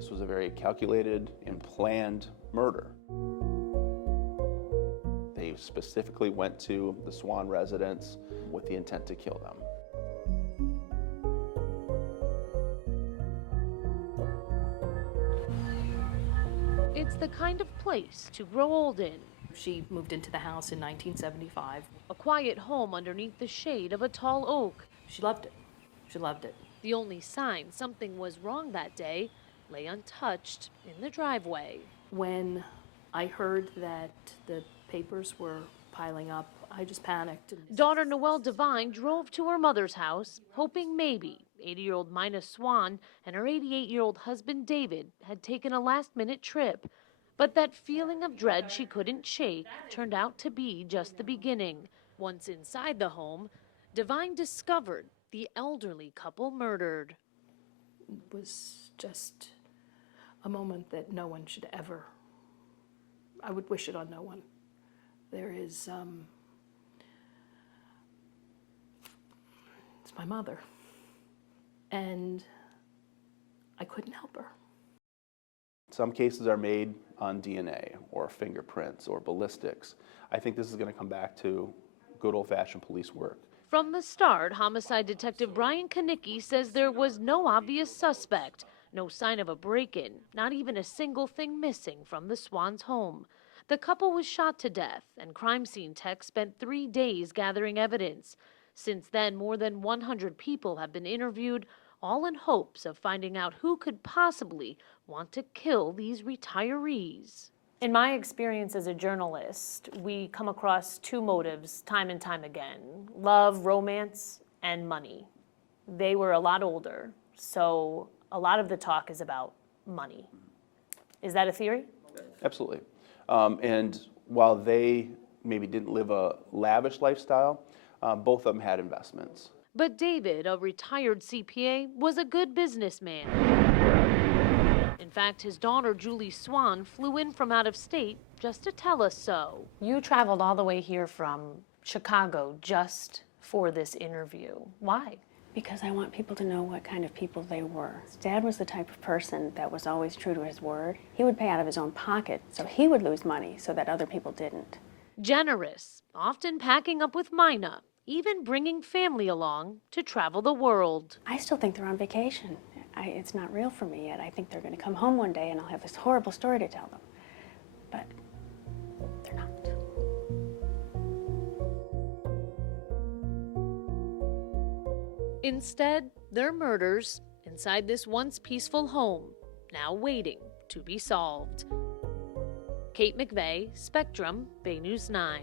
This was a very calculated and planned murder. They specifically went to the Swan residence with the intent to kill them. It's the kind of place to grow old in. She moved into the house in 1975. A quiet home underneath the shade of a tall oak. She loved it. She loved it. The only sign something was wrong that day lay untouched in the driveway. When I heard that the papers were piling up, I just panicked. Daughter Noelle Devine drove to her mother's house, hoping maybe 80-year-old Mina Swan and her 88-year-old husband David had taken a last-minute trip. But that feeling of dread she couldn't shake turned out to be just the beginning. Once inside the home, Devine discovered the elderly couple murdered. It was just a moment that no one should ever, I would wish it on no one. There is, it's my mother, and I couldn't help her. Some cases are made on DNA or fingerprints or ballistics. I think this is going to come back to good old-fashioned police work. From the start, homicide detective Brian Kanicki says there was no obvious suspect, no sign of a break-in, not even a single thing missing from the Swans' home. The couple was shot to death, and crime scene techs spent 3 days gathering evidence. Since then, more than 100 people have been interviewed, all in hopes of finding out who could possibly want to kill these retirees. In my experience as a journalist, we come across two motives time and time again: love, romance, and money. They were a lot older, so a lot of the talk is about money. Is that a theory? Absolutely. And while they maybe didn't live a lavish lifestyle, both of them had investments. But David, a retired CPA, was a good businessman. In fact, his daughter, Julie Swan, flew in from out of state just to tell us so. You traveled all the way here from Chicago just for this interview. Why? Because I want people to know what kind of people they were. Dad was the type of person that was always true to his word. He would pay out of his own pocket, so he would lose money so that other people didn't. Generous, often packing up with Mina, even bringing family along to travel the world. I still think they're on vacation. It's not real for me yet. I think they're going to come home one day and I'll have this horrible story to tell them. But they're not. Instead, they're murders inside this once peaceful home, now waiting to be solved. Kate McVeigh, Spectrum, Bay News 9.